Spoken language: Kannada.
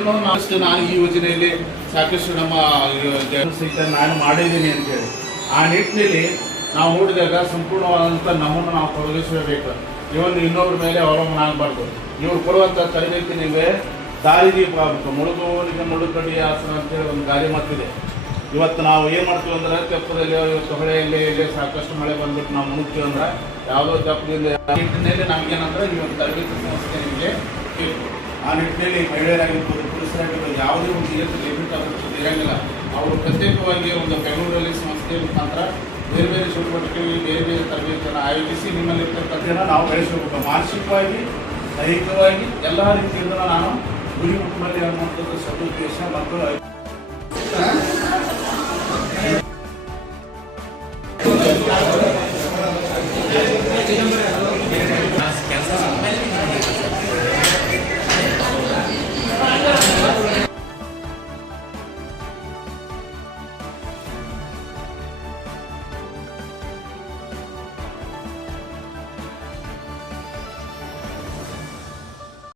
ಎಲ್ಲರನ್ನೂ ನಾನು ಈ ಯೋಜನೆಯಲ್ಲಿ ಸಾಕಷ್ಟು ನಮ್ಮ ಸಹಿತ ನಾನು ಮಾಡಿದ್ದೀನಿ ಅಂತೇಳಿ ಆ ನಿಟ್ಟಿನಲ್ಲಿ ನಾವು ನೋಡಿದಾಗ ಸಂಪೂರ್ಣವಾದಂಥ ನಮ್ಮನ್ನು ನಾವು ತೊಡಗಿಸಬೇಕು. ಇವನು ಇನ್ನೊಬ್ಬರ ಮೇಲೆ ಅವಲಂಬನೆ ಆಗಬಾರ್ದು. ಇವ್ರು ಕೊಡುವಂಥ ತರಬೇತಿ ನೀವೇ ದಾರಿದೀಪ ಆಗಬೇಕು. ಮುಳುಗಡಿ ಆಸನ ಅಂತೇಳಿ ಒಂದು ಗಾಳಿ ಮಾತಿದೆ. ಇವತ್ತು ನಾವು ಏನು ಮಾಡ್ತೀವಿ ಅಂದ್ರೆ ತೆಪ್ಪದಲ್ಲಿ ಇವತ್ತು ಹೊಳೆಯಲ್ಲಿ ಇಲ್ಲಿ ಸಾಕಷ್ಟು ಮಳೆ ಬಂದ್ಬಿಟ್ಟು ನಾವು ಮುಳುಗ್ತೀವಿ ಅಂದ್ರೆ ಯಾವುದೋ ತೆಪ್ಪದಿಂದ ನಿಟ್ಟಿನಲ್ಲಿ ನಮಗೇನಂದ್ರೆ ಈ ಒಂದು ತರಬೇತಿ ಸಂಸ್ಥೆ ನಿಮಗೆ ಬೇಕು. ಆ ನಿಟ್ಟಿನಲ್ಲಿ ಮಹಿಳೆಯರಾಗಿರ್ಬೋದು, ಪುರುಷರಾಗಿರ್ಬೋದು, ಯಾವುದೇ ಒಂದು ಲಿಮಿಟ್ ಅವಶ್ಯಕತೆ ಇರೋಂಗಿಲ್ಲ. ಅವರು ಪ್ರತ್ಯೇಕವಾಗಿ ಒಂದು ಬೆಂಗಳೂರಲ್ಲಿ ಸಂಸ್ಥೆ ಮುಖಾಂತರ ಬೇರೆ ಬೇರೆ ಚಟುವಟಿಕೆಗಳಿಗೆ ಬೇರೆ ಬೇರೆ ತರಬೇತಿಯನ್ನು ಆಯೋಜಿಸಿ ನಿಮ್ಮಲ್ಲಿರ್ತಕ್ಕಂಥ ನಾವು ಬೆಳೆಸಬೇಕು. ಮಾನಸಿಕವಾಗಿ, ದೈಹಿಕವಾಗಿ ಎಲ್ಲ ರೀತಿಯಿಂದ ನಾನು ಗುರಿ ಮುಟ್ಟುವಲ್ಲಿ ಅನ್ನುವಂಥದ್ದು ಸದುದ್ದೇಶ ಮತ್ತು